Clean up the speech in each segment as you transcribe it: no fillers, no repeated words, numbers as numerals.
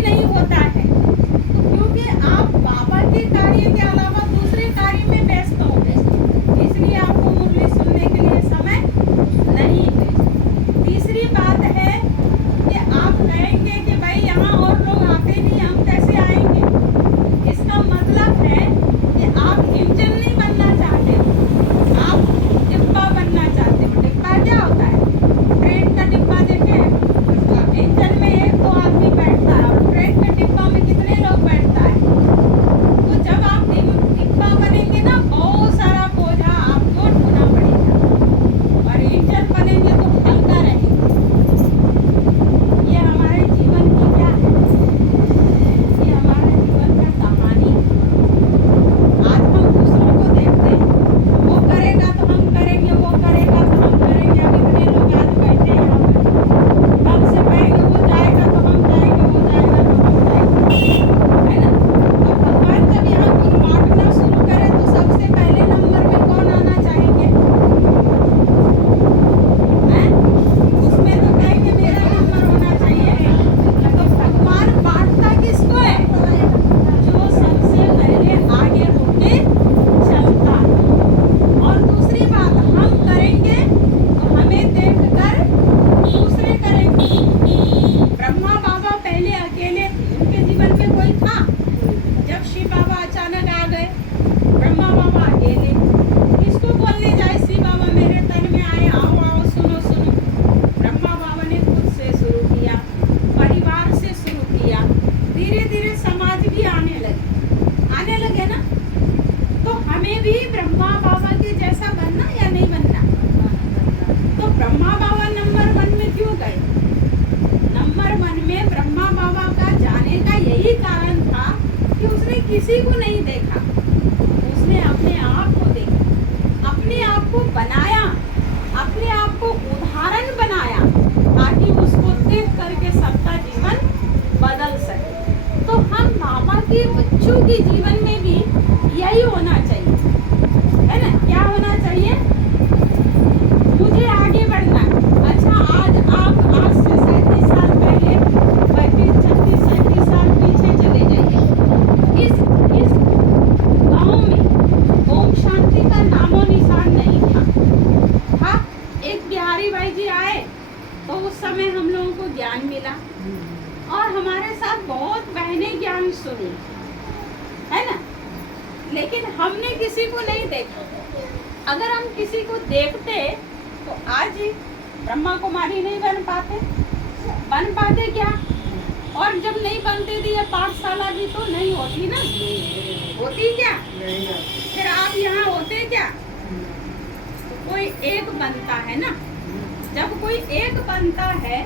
नहीं होता है। तो क्योंकि आप बाबा के कार्य के अलावा दूसरे कार्य में व्यस्त हो गए, इसलिए आपको मुरली सुनने के लिए समय नहीं है। तीसरी बात है कि आप कहेंगे कि भाई यहाँ और लोग आते नहीं, हम कैसे आएंगे। इसका मतलब है कि आप इंजन नहीं बनना चाहते हो, आप डिब्बा बनना चाहते हो। डिब्बा क्या होता है? ट्रेन का डिब्बा देखे, इंजन में एक दो आदमी बैठता है और ट्रेन के डिब्बा में कितने लोग बैठता है। तो जब आप डिब्बा बनेंगे ना, बहुत सारा बोझा आपको ढोना पड़ेगा, और इंजन बनेंगे तो हल्का रहेगा। ये हमारे जीवन की क्या है, ये हमारे जीवन का कहानी। आज हम दूसरों को देखते हैं, वो करेगा तो हम करेंगे, वो करेगा तो हम करेंगे। अब इतने लोग आज बैठे हैं यहाँ पर, कम से कहेंगे वो जाएगा तो हम जाएंगे, वो जाएगा तो हम जाएंगे, है ना। तो भगवान जब यहाँ कुछ बांटना शुरू करे तो सबसे पहले नंबर में कौन आना चाहेंगे? हैं? उसमें तो कहेंगे मेरा नंबर होना चाहिए। तो भगवान बांटता किसको है? जो सबसे पहले आगे होके चलता है। और दूसरी बात, हम करेंगे तो हमें देखकर दूसरे करेंगे। ब्रह्मा बाबा पहले अकेले थे, उनके जीवन में कोई था? जब शिव बाबा अचानक आ गए, ब्रह्मा बाबा अकेले, किसको बोलने जाए शिव बाबा मेरे तन में आए, आओ आओ सुनो सुनो। ब्रह्मा बाबा ने खुद से शुरू किया, परिवार से शुरू किया, धीरे धीरे समाज भी आने लगे ना। तो हमें भी ब्रह्मा बाबा के जैसा बनना या नहीं बनना? तो ब्रह्मा बाबा नंबर 1 में क्यों गए? नंबर 1 में ब्रह्मा बाबा का जाने का यही कारण था कि उसने किसी को नहीं देखा, उसने अपने आप को देखा, अपने आप को बनाया, अपने आप को उदाहरण बनाया, ताकि उसको देख करके सबका जीवन बदल सके। तो हम बाबा के बच्चों के जीवन में भी यही होना चाहिए, है ना। क्या होना चाहिए? मुझे आगे बढ़ना। अच्छा, आज से 37 साल पहले, 35, 36, 37 साल पीछे चले जाइए। इस गांव में ओम शांति का नामो निशान नहीं था। हाँ, एक बिहारी भाई जी आए तो उस समय हम लोगों को ज्ञान मिला, और हमारे साथ बहुत बहनें ज्ञान सुनी, है ना। लेकिन हमने किसी को नहीं देखा। अगर हम किसी को देखते तो आज ब्रह्मा कुमारी नहीं बन पाते क्या? और जब नहीं बनते थे ये पाठशाला भी तो नहीं होती ना, होती क्या? फिर आप यहाँ होते क्या? तो कोई एक बनता है ना। जब कोई एक बनता है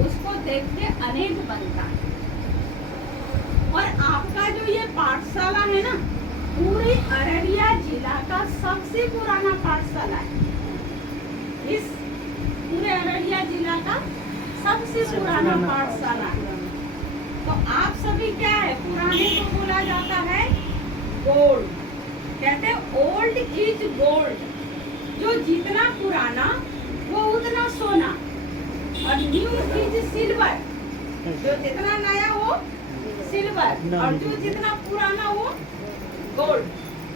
उसको देख के अनेक बनता है। और आपका जो ये पाठशाला है ना, पूरे अररिया जिला का सबसे पुराना पाठशाला है। इस पूरे अररिया जिला का सबसे पुराना पाठशाला है। तो आप सभी क्या है, पुराने को बोला जाता है गोल्ड, कहते हैं ओल्ड इज गोल्ड। जो जितना पुराना वो उतना सोना, और न्यू इज सिल्वर, जो जितना नया वो सिल्वर, और जो जितना पुराना वो गोल्ड।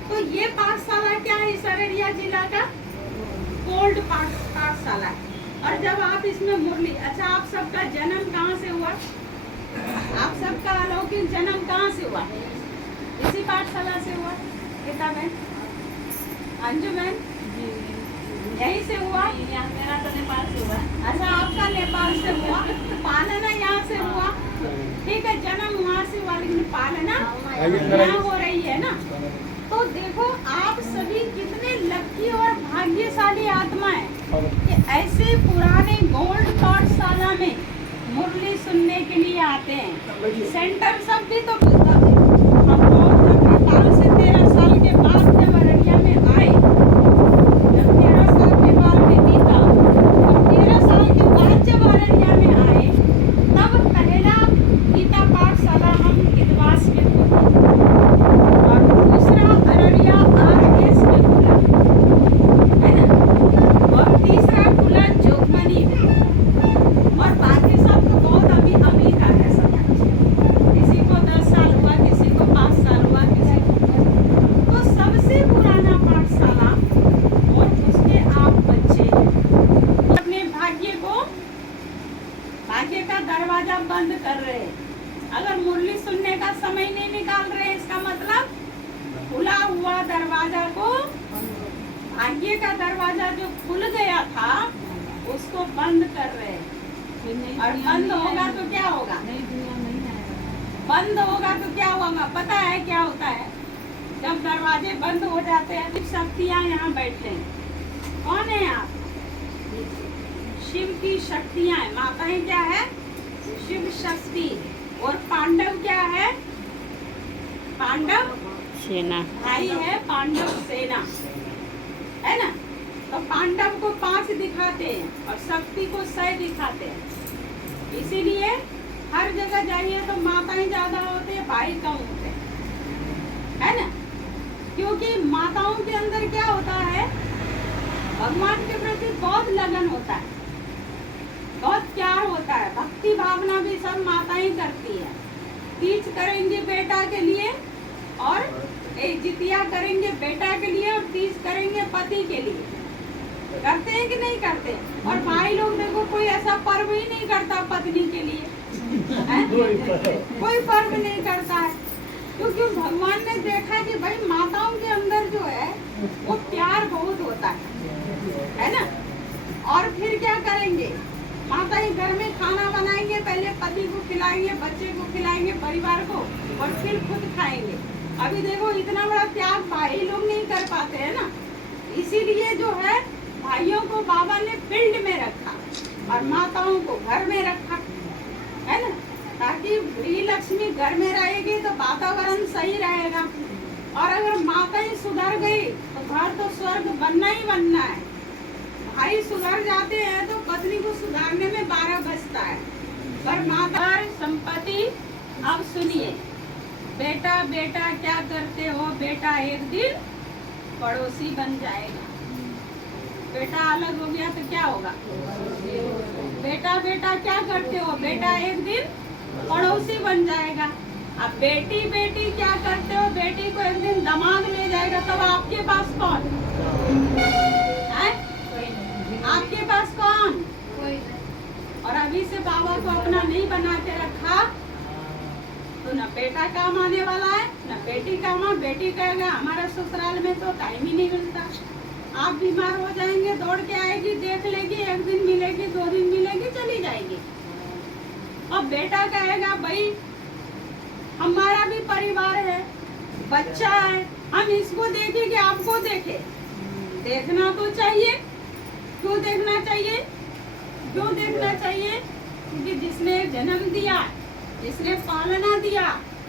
तो ये पाठशाला क्या है? इस अररिया जिला का गोल्ड पाठशाला है। और जब आप इसमें मुरली, अच्छा आप सबका जन्म कहाँ से हुआ? आप सबका अलौकिक जन्म कहाँ से हुआ? इसी पाठशाला से हुआ। गीता बहन, अंजू बहन, यहीं से हुआ? मेरा तो नेपाल से हुआ। अच्छा, आपका नेपाल से हुआ, पालना यहाँ से हुआ, ठीक है। जन्म वहाँ से हुआ, लेकिन पालना यहाँ हो रही है ना। तो देखो आप सभी कितने लकी और भाग्यशाली आत्मा है कि ऐसे पुराने गोल्ड पाठशाला में मुरली सुनने के लिए आते हैं। सेंटर सब भी तो हम जब नेपाल से 13 साल के बाद जब अररिया में आए, जब 13 साल नेपाल में बीता, और 13 साल के बाद जब अररिया में आए, तब पहला गीता पाठशाला हम इतवास में खोले, और दूसरा अररिया RS में खुला, है ना, और तीसरा खुला जोगमनी में, और बाकी सब तो बहुत अभी का है सब। रहे। अगर मुरली सुनने का समय नहीं निकाल रहे, इसका मतलब खुला हुआ दरवाजा को, भाग्य का दरवाजा जो खुल गया था उसको बंद कर रहे। और बंद होगा तो क्या होगा? बंद होगा तो क्या होगा? पता है क्या होता है? जब दरवाजे बंद हो जाते हैं, शक्तियाँ यहाँ बैठते हैं। कौन है आप? शिव की शक्तियाँ है। माताएं क्या है? शिव शक्ति। और पांडव क्या है? पांडव सेना भाई है, पांडव सेना है ना। तो पांडव को 5 दिखाते हैं और शक्ति को 100 दिखाते हैं। इसीलिए हर जगह जाइए तो माताएं ज्यादा होते हैं, भाई कम होते हैं, है ना। क्योंकि माताओं के अंदर क्या होता है? भगवान के प्रति बहुत लगन होता है, बहुत प्यार होता है, भक्ति भावना भी सब माताएं करती है। तीज करेंगे बेटा के लिए, और एक जितिया करेंगे बेटा के लिए, और तीज करेंगे पति के लिए। करते हैं कि नहीं करते? और भाई लोग देखो, कोई ऐसा पर्व ही नहीं करता पत्नी के लिए, कोई पर्व नहीं करता है। क्योंकि भगवान ने देखा कि भाई माताओं के अंदर जो है वो प्यार बहुत होता है ना। और फिर क्या करेंगे? माताएं घर में खाना बनाएंगे, पहले पति को खिलाएंगे, बच्चे को खिलाएंगे, परिवार को, और फिर खुद खाएंगे। अभी देखो इतना बड़ा त्याग भाई लोग नहीं कर पाते हैं ना। इसीलिए जो है भाइयों को बाबा ने फील्ड में रखा और माताओं को घर में रखा, है ना, ताकि गृह लक्ष्मी घर में रहेगी तो वातावरण सही रहेगा। और अगर माताएं सुधर गई तो घर तो स्वर्ग बनना ही बनना है। भाई सुधर जाते हैं तो पत्नी को सुधारने में 12 बजता है। पर माता संपत्ति, अब सुनिए, बेटा बेटा क्या करते हो? बेटा एक दिन पड़ोसी बन जाएगा। बेटा अलग हो गया तो क्या होगा? बेटा बेटा क्या करते हो? बेटा एक दिन पड़ोसी बन जाएगा। अब बेटी बेटी क्या करते हो? बेटी को एक दिन दामाद ले जाएगा। तब आपके पास कौन है? आपके पास कौन? और अभी से बाबा को अपना नहीं बना के रखा तो न बेटा काम आने वाला है, न बेटी काम। बेटी कहेगा हमारे ससुराल में तो टाइम ही नहीं मिलता। आप बीमार हो जाएंगे, दौड़ के आएगी, देख लेगी, एक दिन मिलेगी, 2 दिन मिलेगी, चली जाएगी। और बेटा कहेगा भाई हमारा भी परिवार है, बच्चा है, हम इसको देखें कि आपको देखे। देखना तो चाहिए। क्यों देखना चाहिए? क्यों देखना चाहिए? क्योंकि जिसने जन्म दिया, जिसने पालना दिया,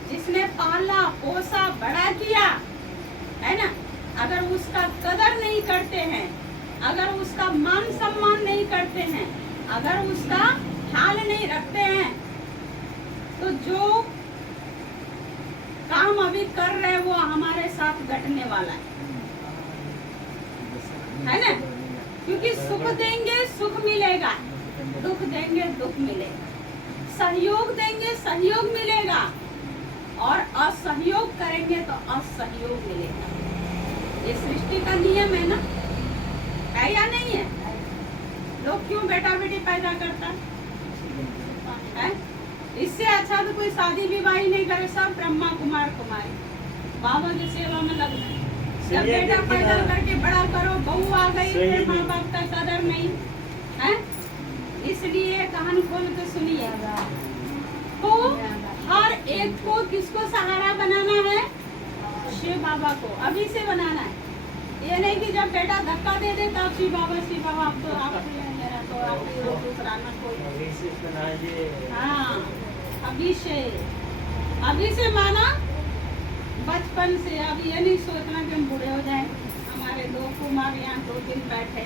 जिसने पाला पोसा बड़ा किया, है ना, अगर उसका कदर नहीं करते हैं, अगर उसका मान सम्मान नहीं करते हैं, अगर उसका ख्याल नहीं रखते हैं, तो जो काम अभी कर रहे हैं वो हमारे साथ घटने वाला है ना। क्योंकि सुख देंगे सुख मिलेगा, दुख देंगे दुख मिलेगा, सहयोग देंगे सहयोग मिलेगा, और असहयोग करेंगे तो असहयोग मिलेगा। ये सृष्टि का नियम है ना, है या नहीं है? लोग क्यों बेटा बेटी पैदा करता है? इससे अच्छा तो कोई शादी विवाह ही नहीं करे, सब ब्रह्मा कुमार कुमारी बाबा की सेवा में लग गए। जब बेटा पैदा करके बड़ा करो, बहू आ गई, फिर माँ बाप का कदर नहीं है। इसलिए कान खोल के सुनिए, तो हर एक को किसको सहारा बनाना है? शिव बाबा को अभी से बनाना है। ये नहीं कि जब बेटा धक्का दे दे तब शिव बाबा आप तो आप मेरा तो आप दूसरा ना कोई। हाँ, अभी से माना, बचपन से। अब ये नहीं सोचना कि हम बूढ़े हो जाएं, हमारे 2 कुमार यहाँ 2 दिन बैठे,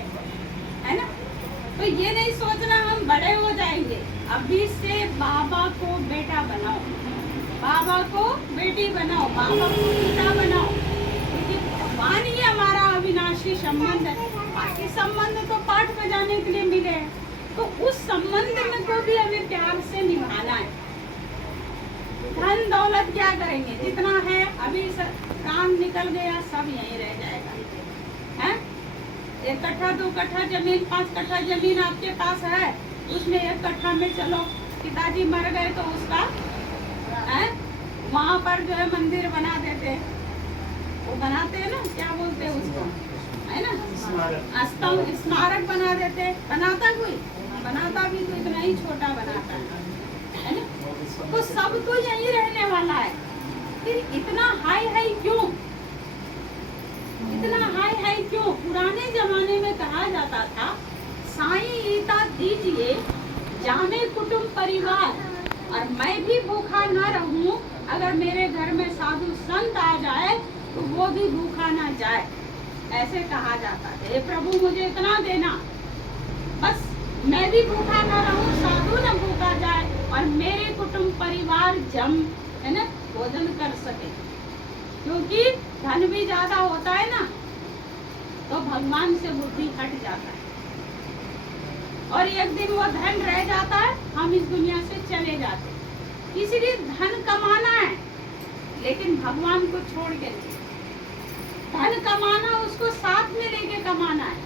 है ना। तो ये नहीं सोचना हम बड़े हो जाएंगे। अभी से बाबा को बेटा बनाओ, बाबा को बेटी बनाओ, बाबा को पिता बनाओ, क्योंकि भगवान ही हमारा अविनाशी संबंध है। बाकी संबंध तो पाठ बजाने के लिए मिले हैं, तो उस संबंध में को भी हमें प्यार से निभाना है। धन दौलत क्या करेंगे? जितना है अभी काम निकल गया, सब यहीं रह जाएगा, है। 1 कट्ठा 2 कट्ठा जमीन, 5 कट्ठा जमीन आपके पास है, उसमें 1 कट्ठा में चलो पिताजी मर गए तो उसका वहाँ पर जो है मंदिर बना देते हैं, वो बनाते हैं ना, क्या बोलते हैं उसको, है ना, स्मारक बना देते हैं। बनाता कोई, बनाता भी तो इतना ही छोटा बनाता है ना। तो सब तो यही रहने वाला है, फिर इतना हाई हाई क्यों, इतना हाई हाई क्यों? पुराने जमाने में कहा जाता था साईं ईता दीजिए जाने कुटुंब परिवार, और मैं भी भूखा न रहूं, अगर मेरे घर में साधु संत आ जाए तो वो भी भूखा ना जाए, ऐसे कहा जाता है। हे प्रभु मुझे इतना देना, बस मैं भी भूखा न रहूं, साधु न भूखा जाए, और मेरे कुटुंब परिवार जम, है ना, भोजन कर सके। क्योंकि धन भी ज्यादा होता है ना, तो भगवान से बुद्धि हट जाता है, और एक दिन वो धन रह जाता है, हम इस दुनिया से चले जाते हैं। इसलिए धन कमाना है, लेकिन भगवान को छोड़ के नहीं। धन कमाना उसको साथ में लेके कमाना है,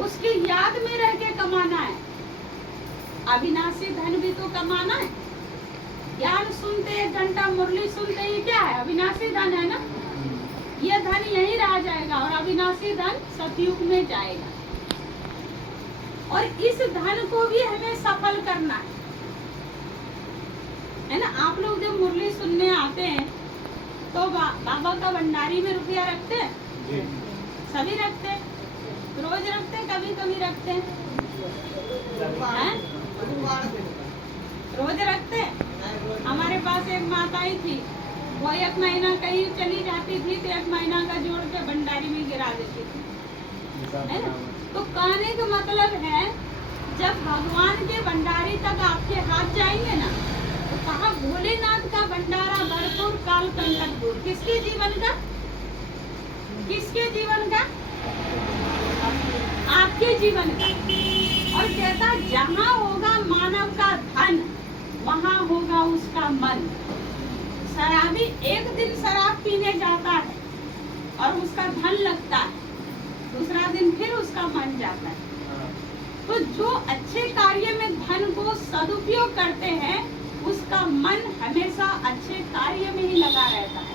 उसकी याद में रह के कमाना है। अविनाशी धन भी तो कमाना है। ज्ञान सुनते, 1 घंटा मुरली सुनते, ही क्या है? अविनाशी धन है ना। ये धन यहीं रह जाएगा, और अविनाशी धन सतयुग में जाएगा। और इस धन को भी हमें सफल करना है ना। आप लोग जब मुरली सुनने आते हैं तो बाबा का भंडारी में रुपया रखते हैं? सभी रखते हैं, रोज रखते हैं, कभी कभी रखते हैं, रोज रखते हैं। हमारे पास एक माता ही थी, वो 1 महीना कहीं चली जाती थी तो 1 महीना का जोड़ के भंडारी में गिरा देती थी, है ना। तो कहने का मतलब है, जब भगवान के भंडारी तक आपके हाथ जाएंगे ना, तो कहा भोलेनाथ का भंडारा भरपूर, काल कंटक दूर। किसके जीवन का? किसके जीवन का? आपके जीवन का। और कहता जहाँ होगा मानव का धन, वहाँ होगा उसका मन। शराबी एक दिन शराब पीने जाता है और उसका धन लगता है, दूसरा दिन फिर उसका मन जाता है। तो जो अच्छे कार्य में धन को सदुपयोग करते हैं, उसका मन हमेशा अच्छे कार्य में ही लगा रहता है।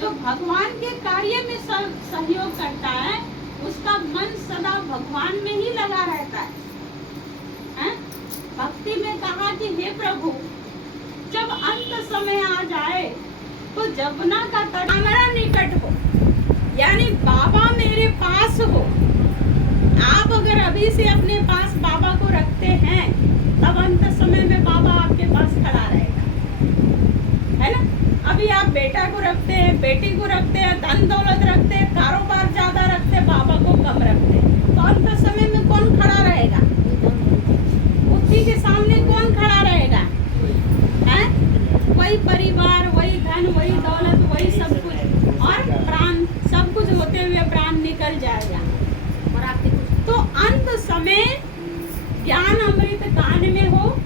जो भगवान के कार्य में सहयोग करता है, उसका मन सदा भगवान में ही लगा रहता है। भक्ति में कहा कि हे प्रभु, जब अंत समय आ जाए तो जमुना का तट हमारा निकट हो, यानी बाबा मेरे पास हो। आप अगर अभी से अपने पास बाबा को रखते हैं, तब अंत समय में बाबा आपके पास खड़ा रहेगा, है ना। अभी आप बेटा को रखते हैं, बेटी को रखते हैं, धन दौलत रखते हैं, कारोबार ज्यादा रखते हैं, बाबा को कम रखते हैं, तो अंत समय में कौन खड़ा रहेगा? बुद्धि के सामने कौन खड़ा रहेगा? है वही परिवार, वही धन, वही दौलत, वही सब कुछ, और प्राण, सब कुछ होते हुए प्राण निकल जाएगा। और आपके तो अंत समय ज्ञान अमृत कान में हो,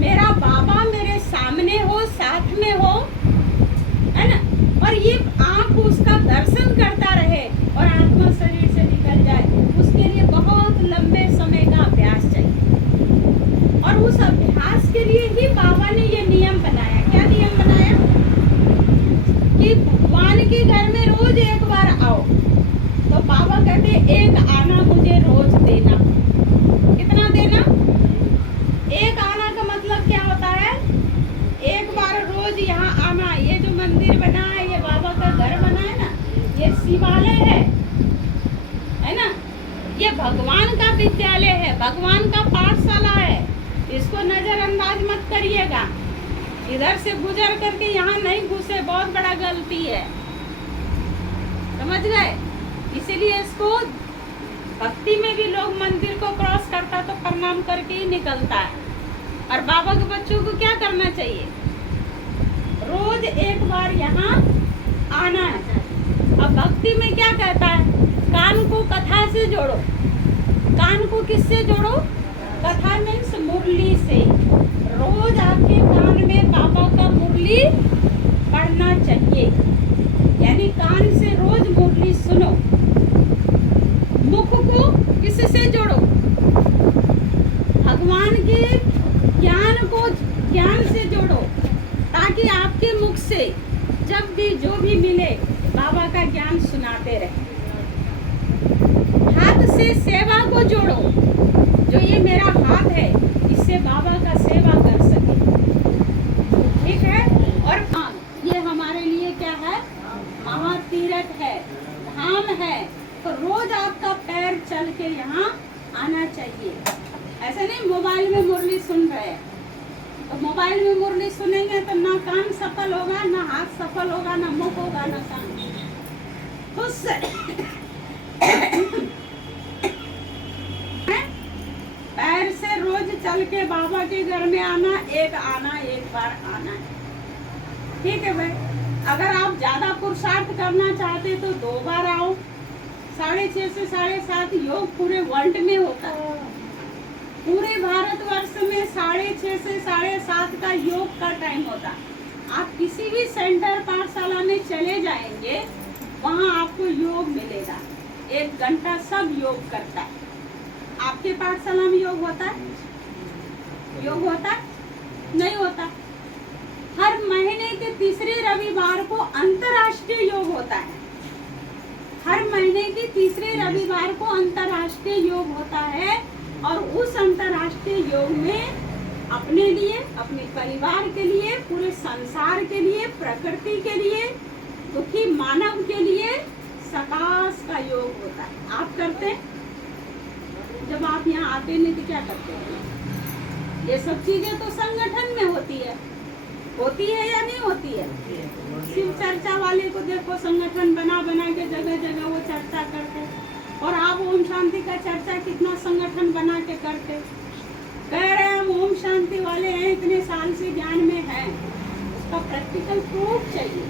मेरा बाबा मेरे सामने हो, साथ में हो, है ना। और ये आँख उसका दर्शन करता रहे और आत्मा शरीर से निकल जाए, उसके लिए बहुत लंबे समय का अभ्यास चाहिए। और उस अभ्यास के लिए ही बाबा ने ये नियम बनाया। क्या नियम बनाया? कि भगवान के घर में रोज एक बार आओ। तो बाबा कहते एक आना मुझे रोज देना। कितना देना? एक आना का मतलब क्या होता है? एक बार रोज यहाँ आना। ये जो मंदिर बना है, ये बाबा का घर बना है ना, ये शिवालय है ना। ये भगवान का विद्यालय है, भगवान का पाठशाला है। इसको नजरअंदाज मत करिएगा। इधर से गुजर करके यहाँ नहीं घुसे, बहुत बड़ा गलती है, समझ गए। इसीलिए इसको भक्ति में भी लोग मंदिर को क्रॉस करता तो प्रणाम करके ही निकलता है। और बाबा के बच्चों को क्या करना चाहिए? रोज एक बार यहाँ आना है। अब भक्ति में क्या कहता है? कान को कथा से जोड़ो। कान को किससे जोड़ो? कथा मीन्स मुरली से। रोज आपके कान में बाबा का मुरली पढ़ना चाहिए, यानी कान से रोज मुरली सुनो। मुख को किससे जोड़ो? भगवान के ज्ञान से जोड़ो, ताकि आपके मुख से जब भी जो भी मिले बाबा का ज्ञान सुनाते रहे। हाथ से सेवा को जोड़ो, जो ये मेरा हाथ है इससे बाबा का सेवा कर सके, ठीक है। और हाँ, ये हमारे लिए क्या है, महातीर्थ है, धाम है, तो रोज आपका पैर चल के यहाँ आना चाहिए। ऐसे नहीं मोबाइल में मुरली सुन रहे हैं, तो मोबाइल में मुरली सुनेंगे तो ना कान सफल होगा, ना हाथ सफल होगा, ना मुख होगा, ना कान। पैर से रोज चल के बाबा के घर में आना, एक बार आना है, ठीक है भाई। अगर आप ज्यादा पुरुषार्थ करना चाहते तो 2 बार आओ। 6:30 से 7:30 योग पूरे वर्ल्ड में होता है, पूरे भारतवर्ष में 6:30 से 7:30 का योग का टाइम होता है। आप किसी भी सेंटर पाठशाला में चले जाएंगे, वहाँ आपको योग मिलेगा। 1 घंटा सब योग करता है। आपके पाठशाला में योग होता है? योग होता है? नहीं होता। हर महीने के तीसरे रविवार को अंतर्राष्ट्रीय योग होता है। हर महीने के तीसरे रविवार को अंतर्राष्ट्रीय योग होता है, और उस अंतर्राष्ट्रीय योग में अपने लिए, अपने परिवार के लिए, पूरे संसार के लिए, प्रकृति के लिए, दुखी मानव के लिए सकाश का योग होता है। आप करते हैं? जब आप यहाँ आते नहीं तो क्या करते हैं? ये सब चीजें तो संगठन में होती है या नहीं होती है? शिव चर्चा वाले को देखो, संगठन बना के जगह जगह वो चर्चा करते, और आप ओम शांति का चर्चा कितना संगठन बना के करते। कह रहे हैं हम ओम शांति वाले हैं, इतने साल से ज्ञान में हैं, उसका प्रैक्टिकल प्रूफ चाहिए।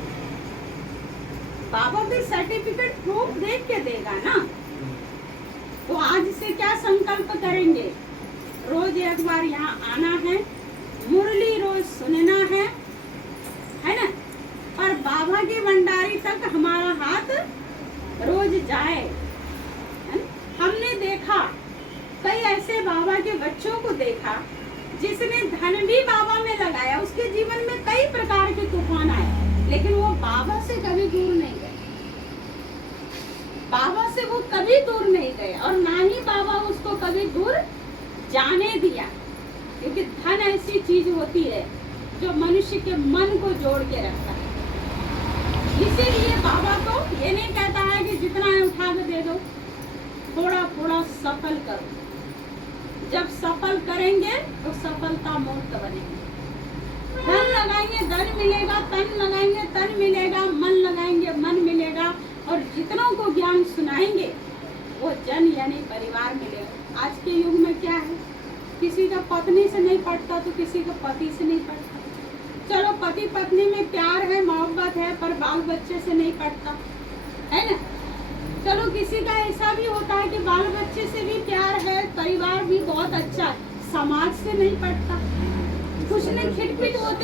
बाबा भी सर्टिफिकेट प्रूफ देख के देगा ना। तो आज से क्या संकल्प करेंगे? रोज 1 बार यहाँ आना है, मुरली रोज सुनना है ना। और बाबा की भंडारी तक हमारा हाथ रोज जाए। हमने देखा कई ऐसे बाबा के बच्चों को देखा जिसने धन भी बाबा में लगाया, उसके जीवन में कई प्रकार के तूफान आए, लेकिन वो बाबा से कभी दूर नहीं गए। बाबा से वो कभी दूर नहीं गए, और ना ही बाबा उसको कभी दूर जाने दिया। क्योंकि धन ऐसी चीज होती है जो मनुष्य के मन को जोड़ के रखता है। इसीलिए बाबा को ये नहीं कहता है कि जितना है उठा के दे दो, थोड़ा थोड़ा सफल करो। जब सफल करेंगे तो सफलता मूर्त बनेंगे। धन लगाएंगे धन मिलेगा, तन लगाएंगे तन मिलेगा, मन लगाएंगे मन मिलेगा, और जितनों को ज्ञान सुनाएंगे वो जन यानी परिवार मिलेगा। आज के युग में क्या है, किसी का पत्नी से नहीं पटता तो किसी का पति से नहीं पटता। चलो पति पत्नी में प्यार है, मोहब्बत है, पर बाल बच्चे से नहीं पटता है ना। चलो किसी का ऐसा भी होता है कि बाल बच्चे से भी प्यार है, परिवार भी बहुत अच्छा है, समाज से नहीं पटता। कुछ नहीं, खिटपिट होते